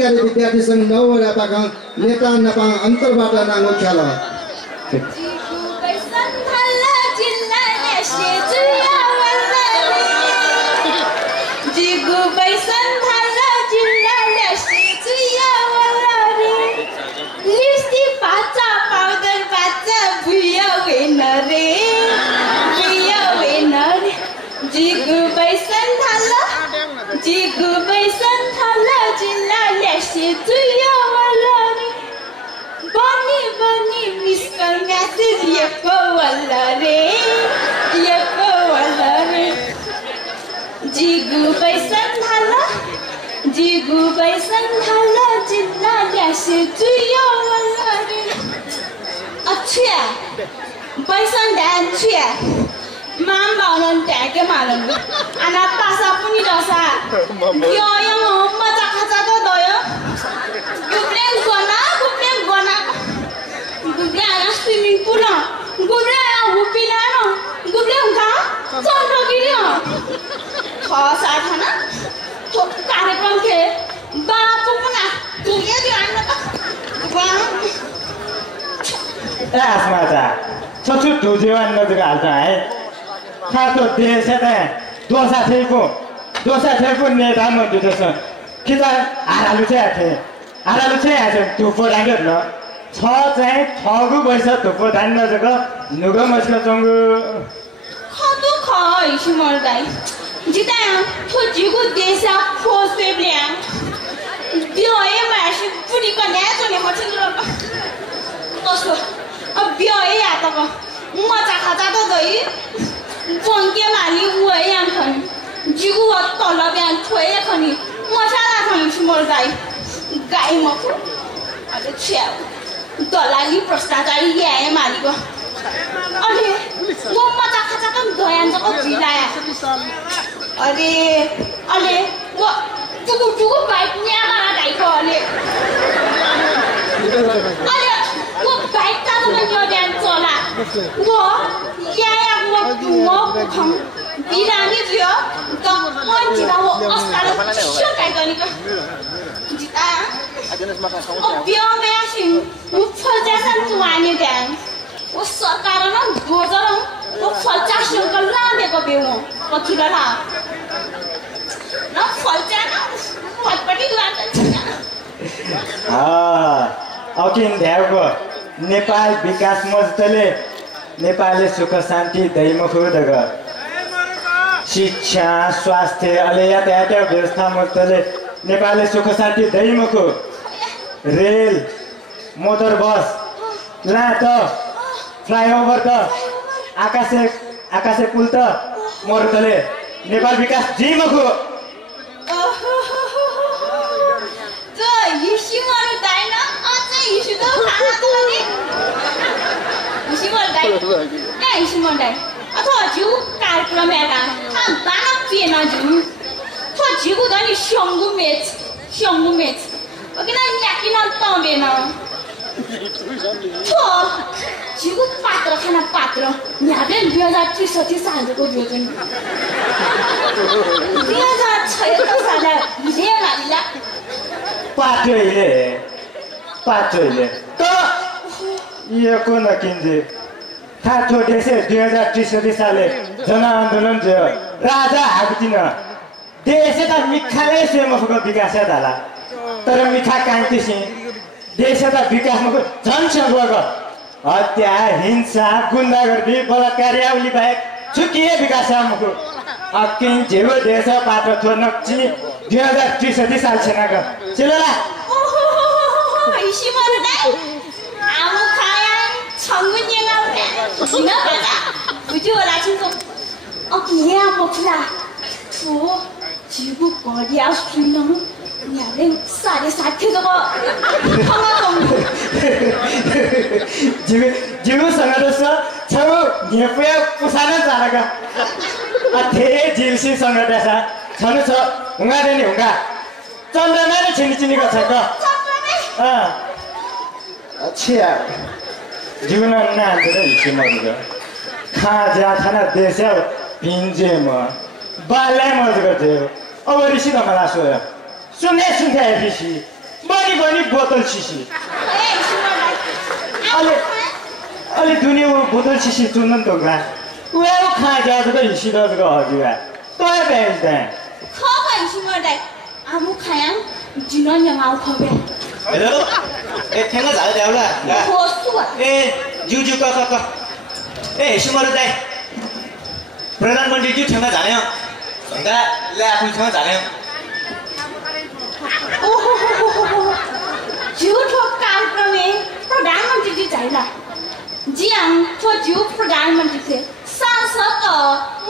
क्रान्तिकारी विद्यार्थी सङ्घ नौवटा पाखा नेता नेपाङ अन्तर्बाट नाङ्गो ख्याल Baisan dan cia, mam bangun teke malam, anak pasar pun di dosa. Yo yang macam kaca tu doyo, gubreng gona, gubreng anak swimming pool, gubreng anak hupilan, gubreng kah, contoh gini oh. Kau saat mana, tu कार्यक्रम के बापू पुना, tu dia di anak bang. Asmata, छोटू तुझेवान नजर आता है खातो देश है दोसा थे को नेता मंजू तो सर किधर आरालू से आते तुफो डांगे ना छागु पैसा तुफो डांग ना जगह नुगा मस्का चंगु खातो खाई शिमल दाई जितना तो जीगु देशा फोर्स पे ब्लैंग बियोए मैश पुरी का नया तो नहीं होती लोग तो सो अब बियोए आता को मचा खाता तो दई फोंके माली हुए यां खन जीगु वो तोला ब्यान थोए खनी मचा ना खनी शिमल दाई गाय मको अरे चियाव तोला ली प्रस्तावकारी ये है माली को अरे वो मचा खाता तो दोयान जको जिलाया अरे वो जुगु बाइक न्या मारा दाई को अरे वो बाइक का तो मैं जो ध्यान चला वो वो हम बिरानी जो तो कौन जिला वो अस्पताल शो काय करनी का जिता अब बियो में आशिन वो फलजासन तुआने ध्यान वो सरकार ना गोजर वो फलजासन का लाने को बेवो पथुला ना फलजाना फलपटी लाने अकिन ध्याउको नेपाल विकास मोर्चाले नेपालले सुख शान्ति दैमुखो दग शिक्षा स्वास्थ्य अहिले यातायात व्यवस्था मोर्चाले नेपालले सुख शान्ति दैमुखो रेल मोटर बस लाट फ्लाइओभर त आकाशे पुल त मोर्चाले नेपाल विकास दैमुखो इसिमोंदाई अथवा जु कार्यक्रम एला हम बाना पिएना जु थो जिगु दनि शंगु मैच ओकेना न्याकिना तमेना थो जिगु पात्र खाना पात्र न्याबे 2063 सालको जोजन 2006 साल इले गालिला पात्रले त यो न किन्जे थाटो देशे 2063 साले जनआन्दोलन जो राजा हागतिन देशे त मिखाले सेमको विकास दाला तर मिठा कान्ति सिंह देशे त विकासको जनसङ्घको हत्या हिंसा गुण्डागर्दी बलात्कारियावली बाहेक छुकिए विकास मुको अकिन जेव देश पात्र थोर्न चि 2063 साल छेनाको चिलला इसिमर दाइ आमु खाया छंगुन्ये लाउने सिना बजा बुझु होला छिन्को अकिने आपोखला थो जिगु गडिया सुन्न न्याले 60 जको खमा कम जिगु संगदस छौ नेपया पुसाना जालका अथे जिलसी संगदसा छनु छ हुँगाले नि हुँगा चन्द्रमाले छिनिको छ क अच्छा जीवन नाम त हिसिमको खाजा खाना देश पिन्जे म बाले मज गर्थे अब ऋषि त मलाई सोयो सुन्थे एफिसी बनी बोतल शिशी ए ईश्वर दाई अलि दुनिया बोतल शिशी चुन्न तो गा वे खा जा तो इसी दस का हो गया तो है बेच दे खा का ईश्वर दाई आमु खाया जिनन yang au kho be hello ए ठेंगा झाल देवला हो सुवा ए जू का ए ईश्वर दाई प्रधानमन्त्री जी ठेंगा झाले भन्दा ले आफू ठेंगा झाले झूठो कार्यक्रम में प्रधानमंत्री जी चाहिए जी हम तो जो प्रधानमंत्री से सांसद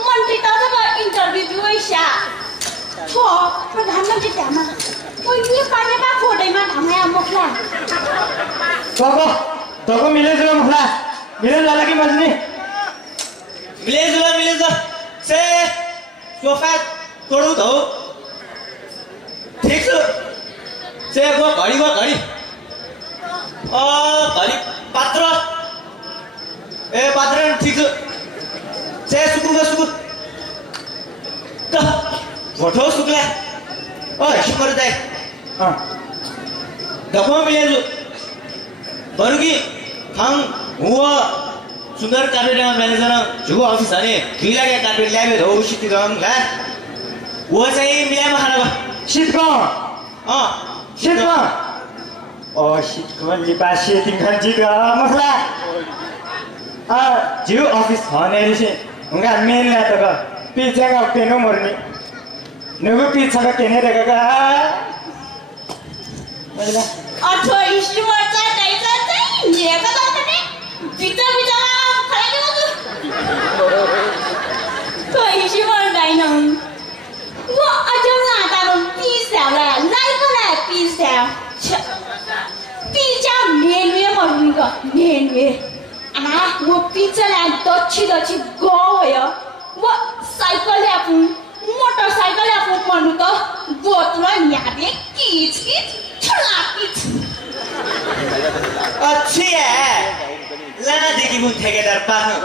मंत्री तक का इंटरव्यू भी हुई शा तो प्रधानमंत्री क्या ना तो ये पाने का फोटो में हमें मुखला तो मिले जुला मुखला मिले लाला की मजनी मिले जुला से सोफा तोड़ू दो ठीक से वो घड़ी घड़ी पात्र ए पात्र ठीक से सुकु फोटो सुकला शिमर दाई दफो मिले बरुगी हम हुआ सुंदर कार्पेट मैनेजर जुगो ऑफिस आने बिला के कार्पेट ल्याबे हो शिति गम ला वो चाहिँ मिलामा खाना शितको शितको शितको लिपासी तिंखन जिगा मखला जिउ ऑफिस हने रिसे उंगा मेन ला तक पीछे का पेनो मरनी नुगु पीछे का केने रेगा बजला अथवा ईश्वर का दैसा चाहिँ ये का करने बिचा खड़ा के तो ईश्वर दाइन वो अजंगा तारो पीसा ला लाइक ला पीसा पीचा मेलवे मरुगा मेलवे ana wo pizza la dochi go yo wo cycle ya pu motorcycle ya pu manu to botla nyabe kit chlakit अच्छी है लाना देखि मुन ठेकेदार पार्नु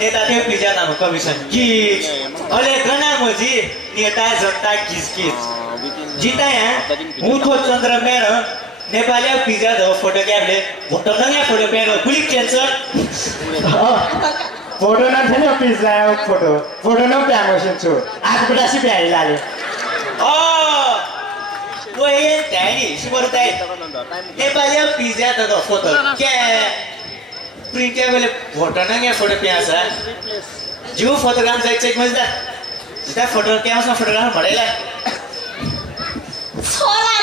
नेता थियो पिज्जा नाम कमिसन किच अले गना मोजी नेता जनता किच जिता यहाँ मुठो चन्द्र मेरो नेपाली पिज्जा दो फोटो क्यापले फोटो नया फोटो पेरो कुलिक टेन्सन फोटो न थिएन पिज्जा फोटो न प्यामोसन छु आज बडासी प्याइ लाले वो ये डैडी सुपर दाई नेपाली पिज्जा दो फोटो के प्रिंट वाले फोटो नया फोटो प्यासा जो फोटोग्राफ चाहिँ चेक मजदा जिता फोटो क्याममा फोटोग्राफ भरेला छोरा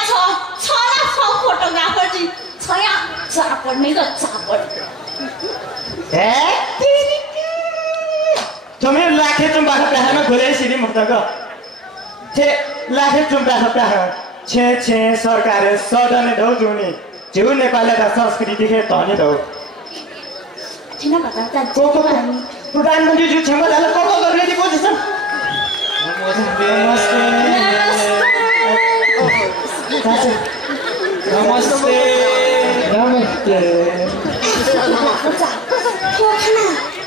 फोटोग्राफर जी छोया चापड़ नहीं तो चापड़ तुम्हें लाखे तुम बाहर प्यार में घुले सीधी मुक्ता को थे लाखे तुम प्यार छे सरकार सदन दो जुनी जो नेपाली का संस्कृति के तहने दो जिना बता को प्रधानमंत्री जो क्षमा डालो को करने की पोजीशन नमस्ते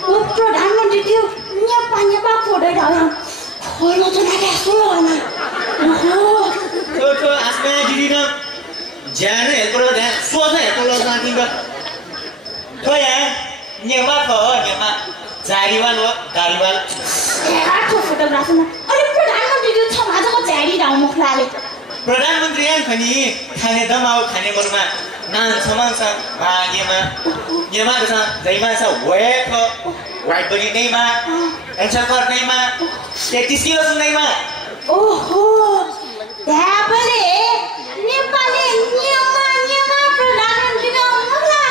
वो प्रधानमंत्री थियो नेपा फोटो डाल्यो खोलो त नाके सुलो न तो आस्मे दिदी न जाने हेल्पर ध्यान सोच हेल्पर साथीको तो यहाँ नेमा झाडीवाल हो गाडीवाल आठो फोटोग्राफर न अरे प्रधानमंत्री जो छ माझको झाडी डाउ मुखलाले प्रधानमन्त्री यहाँ खनि खाने दमाउ खाने मरुमा नान समानसा मागेमा नेमा सा दैमा सा वेक वाइट बडी नैमा एन्सर कर नैमा 33 किलो सुनैमा ओहो त्याबले नेपाली नियमा प्रधानमन्त्री न मुखला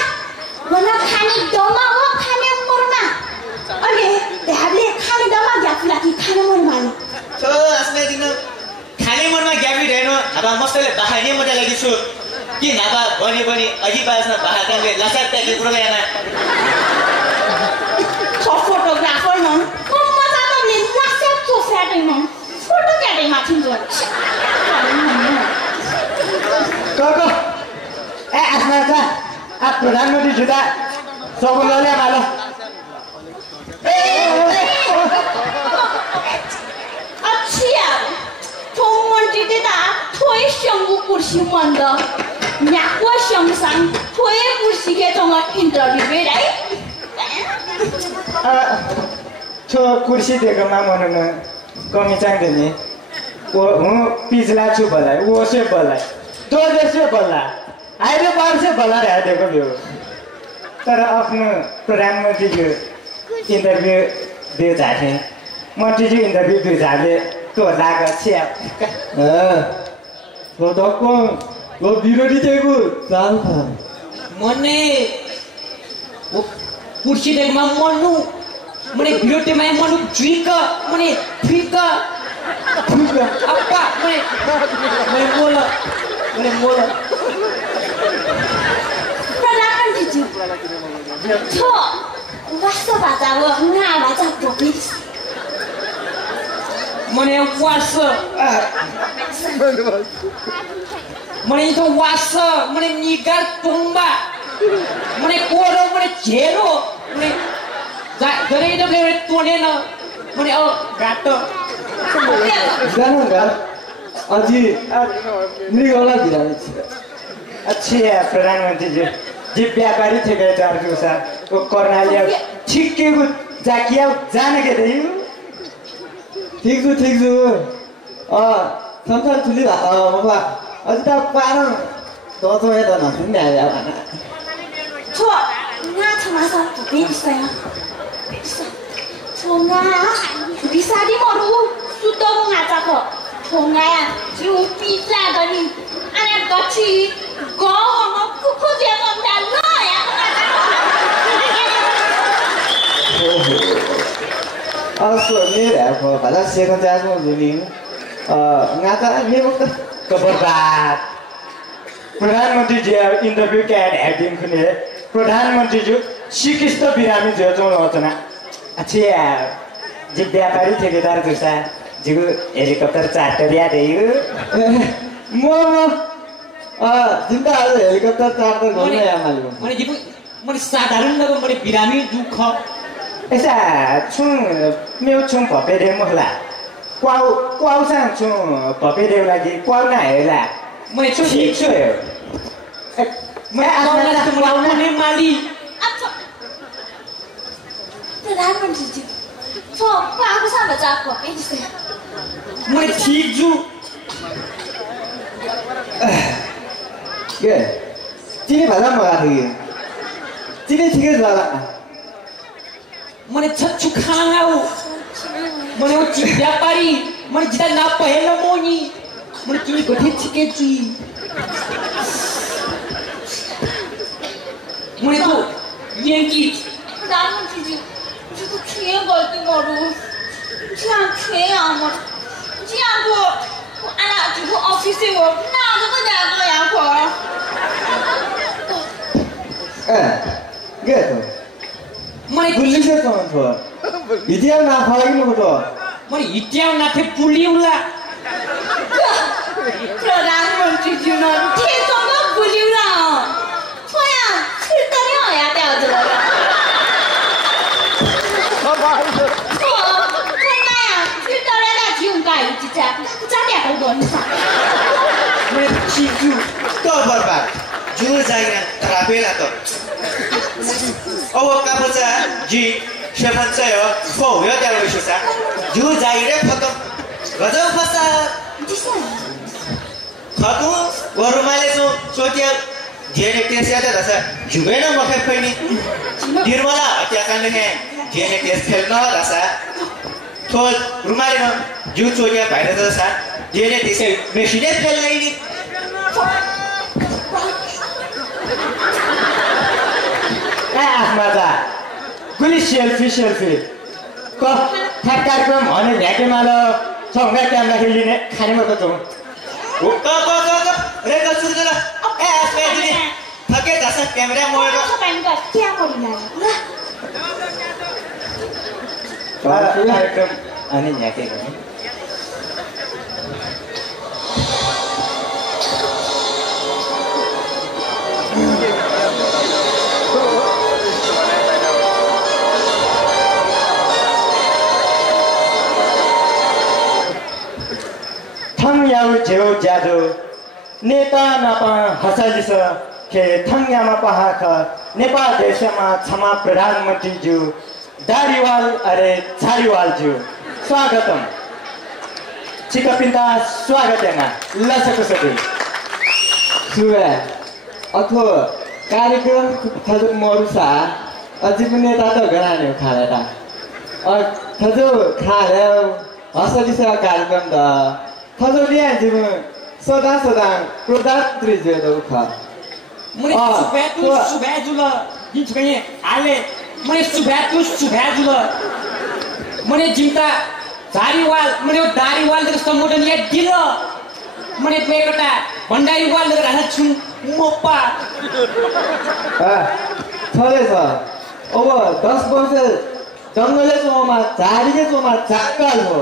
बना खाने दमा हो खाने मरुमा अरे त्याबले खाने दमा ग्याफला कि खाने मरुमा तो आस्मे दिन खाने मनमा ग्याफी रहेन अब मस्तले बाहाने मजा लागिछु कि नाबा बनी अझै बासमा बाहाकाले लासार प्याके कुरो याना फोटोग्राफर न मजा त ले लासार तो फ्याटै न फोटो क्याटै माथिन जोड को ए आस्मा का आप प्रधानमंत्री जुदा सब लले मालो अच्छी यार तो मंत्री देता थोड़ी शंगु कुर्सी मंद nhạc qua sông sáng thuê bút sĩ cái trong interview về đấy 저 कुर्सी देखेमा मनन कमी चाहिँदैन वो पिछला छु बल्ला वो से बल्ला दो से बल्ला आइले बार से बल्ला रहा देखो यो तर आफ्नो प्रधानमन्त्री को इन्टरभ्यू दे जाथे मन्त्री जी इन्टरभ्यू दे जाथे तो लागा छिया 저 덕분 너 비로디 되고 난다 मने वो कुर्सी देख मा मनु मने बिरोटे मा मनु जुइका मने फिका apa मने मोला प्रधानमन्त्री 저 왔어 맞아 나 맞아 보기 मने वास मने itu was मने निगार tumba मने कोरो मने जेरो मने गरे itu गरे तुने न मने gato जानुगा अझै मृगला भिराने छ अच्छी है प्रधानमंत्री जी जी व्यापारी थे गए चार दिवसा वो कर्णाली ठीक के को जाकिया जाने के थे ठिक छु संसार ठुली मफा अझै त पार दतो यता नसुन्ने आयो 저 나타나서 보겠어요. 정아, 비싸디 머루 수동 나자고. 정아야, 지금 비싸더니 안에 같이 거뭐 쿠쿠제 건다 너야. असो मेरो भला सेकन्ड जाको जुनी ngata ni waktu खबरदार प्रधानमंत्री जी इंटरव्यू के हेडिंग खुने प्रधानमंत्री जी श्रीकृष्ण बिरामी जो जो होतना अच्छी यार जी व्यापारी ठेकेदार जैसा जी हेलीकॉप्टर चार्टर या दे म जिंदा आज हेलिकप्टर चार्टर गर्ने या मालिक मने जिबु मने साधारण नगो मने बिरामी दुख ऐसा छुङ मेउ छुङ भपे दे मोहला क्वाउ sang छुङ भपे दे लागि क्वाउ ना हेला मने छु ठीक छु मैं आना क्वाउ मने माली प्रधानमन्त्री जी 저 과거 사람 잡고 해주세요. मने ठीक जु के तिनी भला मगाएको थिएँ तिनी ठिकै छ होला मने छछु खानाउ मने वो चिज व्यापारी मने जिता ना पहेलो मोनी मने किनी गठे छिके ची मने तो ये की प्रधानमन्त्री जी 저도 죄 걸기 모르 그냥 죄야 뭐 지안도 안아주고 오피스에 나도 그냥 거야 거 के त मने गुल्ली से कौन था इतिहास ना खाएगी लोग तो मने इत्याव नाथे पुलिउला प्रधानमन्त्री जी न ठेसँग बुलिउला छोया छिर्तरी हया त्याजला मने चिजु तो बर्बाद जो जाइना तरापेला तो अब कापचा जी शेफन चाहिँ हो खो यो त्यालो विशेषा जो जाइरे खतम गजब फसा खतु वरुमाले जो सोटिया जेने टेस्ट याद दसा जुबेन मखे पैनी निर्मला हत्याकाण्ड हे जेने टेस्ट खेल्न दसा तो रुमाले न जु चोरिया भाइर दसा जेने टेस्ट मेसिने खेल्न नि आफ्ना त गुली सेल्फी क थाक कार्यक्रम हने भ्याके माल सँगै क्यामेरा खेलिने खाने मत त रे कसुर गला ए आस्मे दिने थके दसा क्यामेरा मोएर कार्यक्रम अनि भ्याके गर्ने थङ याउ झेउ ज्याजो नेता नपा हसालिस के थङ्गामा पहाख नेपाल देशमा क्षमा प्रधानमन्त्री ज्यू दारीवाल अरे झारीवाल ज्यू स्वागतम चिकपिन्ता स्वागत यहाँ लसको सबै सुवे अथो कार्यक्रम थजु मरुसा अझै पनि नेता त गराने खाले ता थजु खाले हसलिसा कार्यक्रम त थजु लिया जिम सदा प्रधानमन्त्री जे त उखा मैले सुभ्याजुल दिन्छुकैँ हाले मैले सुभ्याजुल मैले जिम्ता झारीवाल मैले दारीवाल सम्बोधन या दिल मैले एकटा भण्डारीवाल राखा छु मोपा छले छ अब 10 वर्ष जङ्गलले चोमा झारीले चोमा चाक्कल हो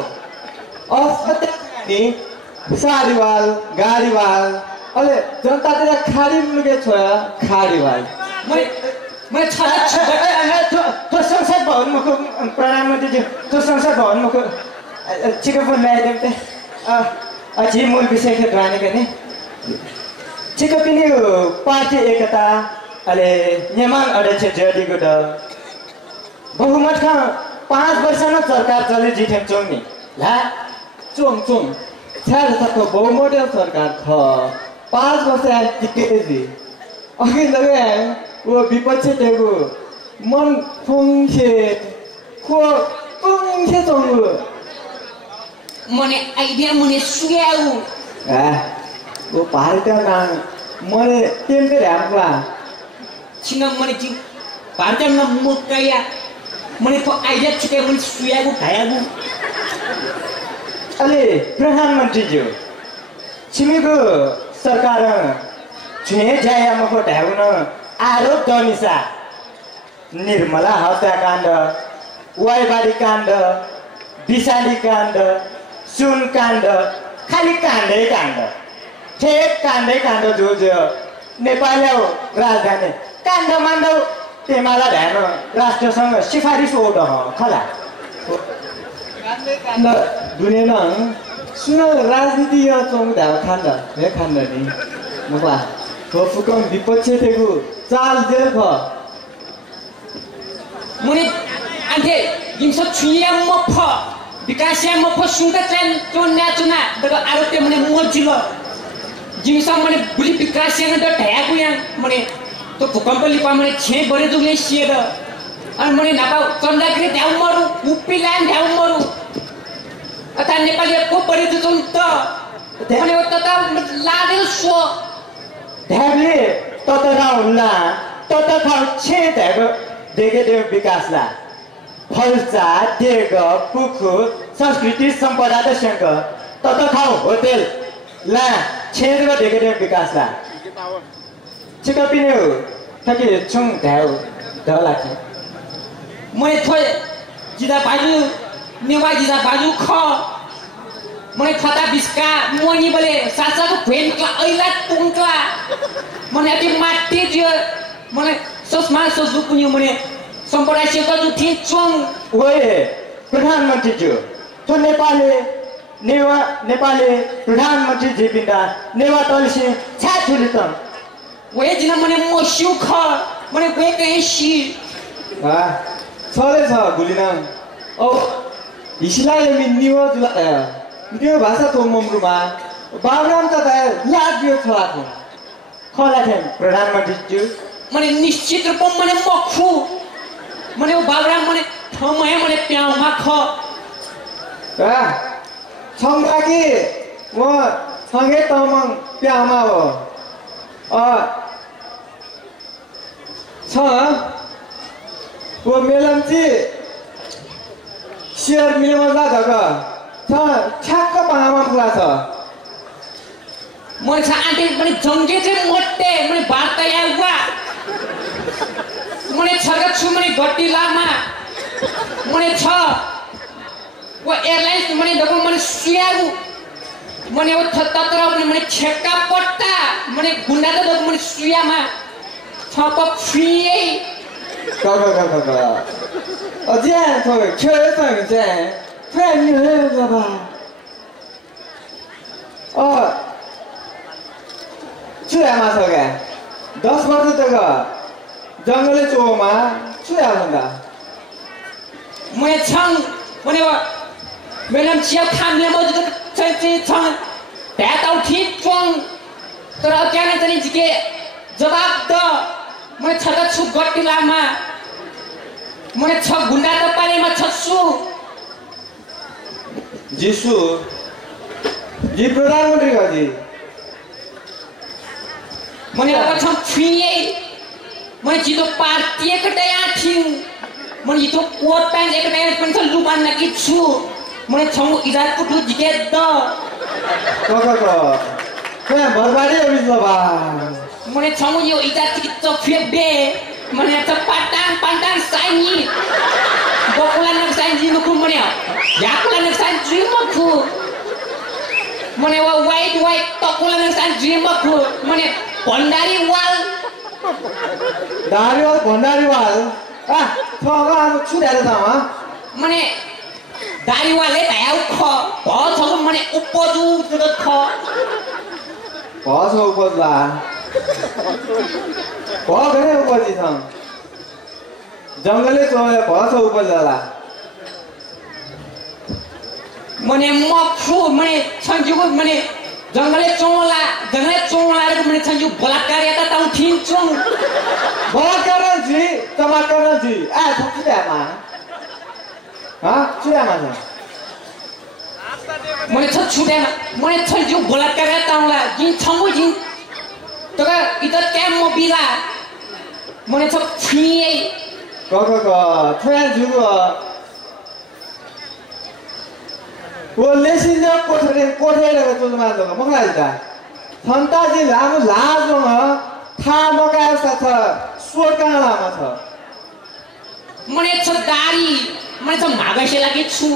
असत्य सारीवाल गाडीवाल अले जनता तेरा खाडी मुलुके छोया खाडीवाल मैले छला तो संसद भवनको प्रधानमन्त्री तो संसद भवनको चिकफोन ल्याइदिउँ त अझै मूल विषय के ध्यान गर्ने चिकपिनी पार्टी एकता अले नेमान अध्यक्ष जडीको द बहुमतका 5 वर्षमा सरकार चले जिठे चोङनी ला चोङ छाड तको बहुमत सरकार ख 5 वर्ष टिकेजी अघि लगे वो विपक्ष तेगु मन फुङखे खो फुङखे चोङु मने आइडिया मने सुयाउ वो भारतीय नाम मने टेम्पे ह्याम्पा छिन मने जि भारतीय नाम मुकया मने तो आइडिया छिके मने सुयाउ भायागु अले प्रधानमन्त्री ज्यू छिमेको सरकार छुने जायामको ढाउन आरोप दनिसा निर्मला हत्याकाण्ड वाइबाडी काण्ड विषादी काण्ड सुन काण्ड खाली काण्डै काण्ड ठेक काण्डै काण्ड जो नेपाल राजधानी काण्ड माण्ड तेमाला ध्यान राष्ट्रसँग सिफारिस ओड खला काण्ड दुनियाँ सुन राजनीति या चोङ धाव खाण्ड हे खाण्ड नि मपा तो फुकम विपक्ष तेगु चाल जेल ख मने आन्थे गिमस छुया मफ विकासया मफ सुंगा ट्रेन तो न्याचुना दग आरोपे मने मोजिल जिमस मने बुली विकासया न द ढयाकु या मने तो भूकम्प लिपा मने छे बरे जुले सिए द अन मने नापा चन्दाग्रे ध्याउ मरु उपिलान ध्याउ मरु अता नेपाली को बरे जुन त मने तता लादेल सो ध्याले तत राउला तत खाउ छे ध्याग देगे देव विकासला फल्सा देग पुखु संस्कृति सम्पदा दशंक तत खाउ होटल ला छेदग देगे देव विकासला चिकपिने हो थके छुङ ध्याउ दलाखे मैले थोय जिदा बाजु नेवा जिदा बाजु ख मैले खता बिस्का मोनी बोले सासाको भेनका ऐला टुङका मैले अति माटे दियो मैले ससमा ससु कुन्यो मैले सम्पदा सेका जुठी चोङ ओए प्रधानमन्त्री ज्यू तो नेपाली प्रधानमन्त्री जीपिन्दा नेवा तलसी छाछुले त वे जिना मैले मोसिउ ख मैले वे कहिसी छले छ गुलिनाङ औ हिसलाले मिन्नियो जुला त्यो भाषा तो ममरुमा बाबराम त लाग्यो छलाको खला थे प्रधानमन्त्री ज्यू मैले निश्चित रूपमा मैले मखु मैले बाबराम मैले ठमय मैले प्याउमा ख छङ्गा कि म सँगै तमङ प्यामा हो छ वो मेलम्ची शेयर मिलमा जा छ ठ्याक्क पामा पुरा छ मैले छ आन्टी मैले जङ्गे चाहिँ मोटे मैले वार्ता यावा मैले छर्क छु मैले गट्टी लामा मैले छ वो एयरलाइन्स मैले दगो मैले सुयागु मैले वो तत्र मैले छेक्का पट्टा मैले गुन्डा त दगो मैले सुयामा छप फ्री अझै थोरै खेल्छ चाहिँ फ्रेन्ड बाबा छुयामा छ क्या 10 वर्ष तक जङ्गलै चोमा छुया भन्दा मैले छङ भने मेलम चिया खाने म जुन चाहिँ छङ त्याताउ ठीक चोङ तर अत्याने चाहिँ जिके जवाब द मैले छका छु गट्टिलामा मैले छ गुन्डा त पालेमा छछु जिसु जी प्रधानमन्त्री गजी मैले अब छम छुइए मैले जितो पार्टी एकटा थिङ मैले जितो कोट प्यान्ट एकटा पनि छ लुबान लागि छु मैले छम इजात पुटु जिके द ककको क्या बरबाडी अबिजबा मैले छम यो इजात कि त फेबे मैले त पाटान साइनी बकुला न साइनी नुकु मैले याकुला न साइनी ड्रीम खु मैले वाइट तकुला न साइनी ड्रीम खु मैले भण्डारी वाल भण्डारी वाल थगा छुट्याएर जामा मैले दारी वाले भ्याउ ख भछको मैले उपजु जुद ख भछ उपजला भगने उपजी छ जङ्गलै चोया भछ उपजला मैले मखु मैले संजुको मैले जङ्गले चोला मैले संजु बलात्कार यता ताउ थिन चोङ बलात्कार जी टमाटर जी छुट्यामा छुट्यामा छ मैले छुट्यामा मैले संजु बलात्कार ताउला जिन छमु जिन तका इदत क्याम म बिला मैले छ छिए ककको छोया जुगो वो लेसिन कोठेर चुनमा दो मखलाई ता सन्ताजी लामो लाजो था मकायो साथ सोकालामा छ मैले छ दारी मैले छ मागसे लागि छु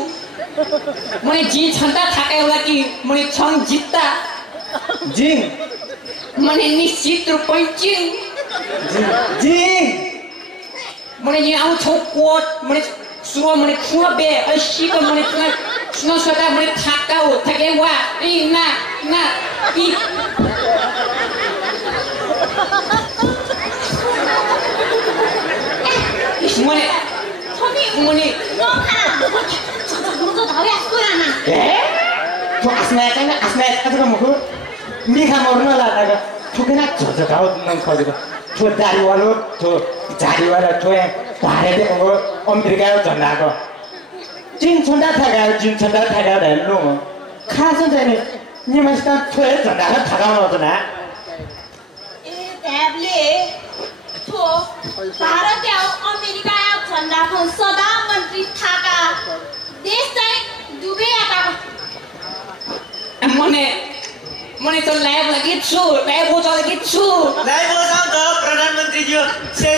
मैले जी छन्ता थाकायो लागि मैले छङ जित्ता जिङ मैले निश्चित रूपै जिङ मैले यहाँ आउँछ कोट मैले सुरो मैले खुवा बे असीको मैले सुनो सोता मैले थाका हो थाके वा ए ना ई मैले आस्ना मुखु निखा मर्न लाग्दा ठुकेना झझकाउ नङ खजेको ठो दारीवालो ठो झाडीवाला ठो धारे दिएको अमेरिका झन्डाको जिन छन्दा थागायो हेर्नु खास चाहिँ नि मस्ता ठो झन्डाको थागाउनु हुन्छ ना ए ट्याबले ठो भारत या अमेरिका या झन्डाको सदा मन्त्री थाका देश चाहिँ डुबे आता मैले त ल्याब लागि छु ल्याब बोझ लागि छु ल्याब बोझ त प्रधानमन्त्री ज्यू से